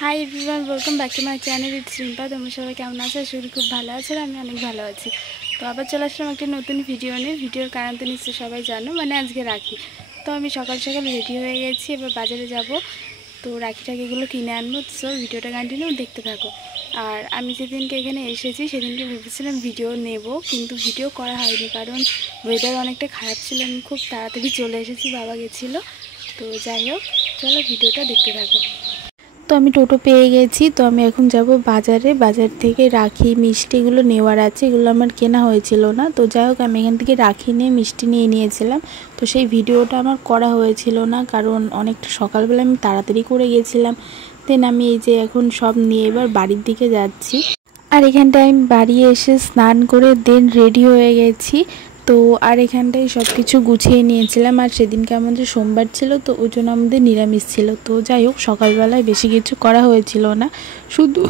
Hi everyone, welcome back to my channel. It's Rimpa. তোমরা সবাই কেমন আছো? শরীর খুব ভালো আছে আর আমি অনেক ভালো আছি। তো আবার চলে আসলাম একটা নতুন ভিডিও নিয়ে। ভিডিওর কারণ তো নিশ্চয়ই সবাই জানো, আজকে রাখি। তো আমি সকাল সকাল রেডি হয়ে গেছি, এবার বাজারে যাব। তো রাখি টাকিগুলো কিনে আনবো। সো ভিডিওটা কন্টিনিউ দেখতে থাকো। আর আমি যেদিনকে এখানে এসেছি সেদিনকে ভেবেছিলাম ভিডিও নেব, কিন্তু ভিডিও করা হয়নি কারণ ওয়েদার অনেকটা খারাপ ছিল। আমি খুব তাড়াতাড়ি চলে এসেছি, বাবা গেছিলো। তো যাই হোক, চলো ভিডিওটা দেখতে থাকো। তো আমি টোটো পেয়ে গেছি। তো আমি এখন যাব বাজারে। বাজার থেকে রাখি মিষ্টি এগুলো নেওয়ার আছে, এগুলো আমার কেনা হয়েছিল না। তো যাই হোক, আমি এখান থেকে রাখি নিয়ে মিষ্টি নিয়ে নিয়েছিলাম। তো সেই ভিডিওটা আমার করা হয়েছিল না কারণ অনেকটা সকালবেলা আমি তাড়াতাড়ি করে গেছিলাম। দেন আমি এই যে এখন সব নিয়ে এবার বাড়ির দিকে যাচ্ছি। আর এখানটায় আমি বাড়ি এসে স্নান করে দেন রেডি হয়ে গেছি। তো আর এখানটায় সব কিছু গুছিয়ে নিয়েছিলাম। আর সেদিনকে আমাদের সোমবার ছিল, তো ওই জন্য আমাদের নিরামিষ ছিল। তো যাই হোক, সকালবেলায় বেশি কিছু করা হয়েছিল না, শুধু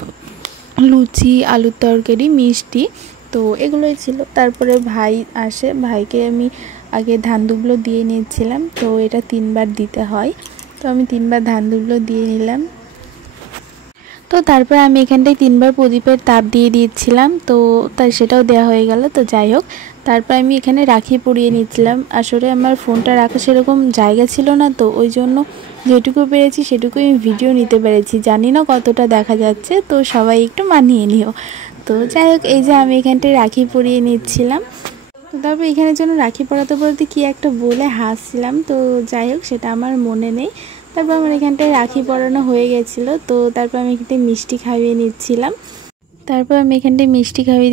লুচি, আলুর তরকারি, মিষ্টি, তো এগুলোই ছিল। তারপরে ভাই আসে, ভাইকে আমি আগে ধান দুবলো দিয়ে নিয়েছিলাম। তো এটা 3বার দিতে হয়, তো আমি 3বার ধান দুবলো দিয়ে নিলাম। তো তারপর আমি এখানটায় 3বার প্রদীপের তাপ দিয়ে দিয়েছিলাম। তো সেটাও দেওয়া হয়ে গেল। তো যাই হোক, তারপর আমি এখানে রাখি পরিয়ে নিচ্ছিলাম। আসলে আমার ফোনটা রাখা সেরকম জায়গা ছিল না, তো ওই জন্য যেটুকু পেরেছি সেটুকুই আমি ভিডিও নিতে পেরেছি। জানি না কতটা দেখা যাচ্ছে, তো সবাই একটু মানিয়ে নিও। তো যাই হোক, এই যে আমি এখানটায় রাখি পরিয়ে নিচ্ছিলাম। তো তারপর এখানের জন্য রাখি পরাতে পরাতে কি একটা বলে হাসছিলাম। তো যাই হোক, সেটা আমার মনে নেই। তারপর আমার এখানটায় রাখি পরানো হয়ে গেছিলো। তো তারপর আমি এখানটায় মিষ্টি খাইয়ে নিচ্ছিলাম।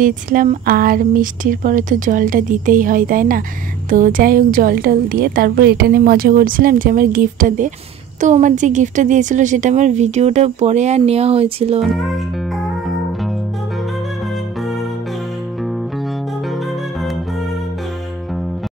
দিয়েছিলাম। আর মিষ্টির পরে তো জলটা দিতেই হয়, তাই না? তো যাই হোক, জল টল দিয়ে তারপর এটা নিয়ে মজা করছিলাম যে আমার গিফটটা দে। তো আমার যে গিফটটা দিয়েছিল সেটা আমার ভিডিওটা পরে আর নেওয়া হয়েছিল।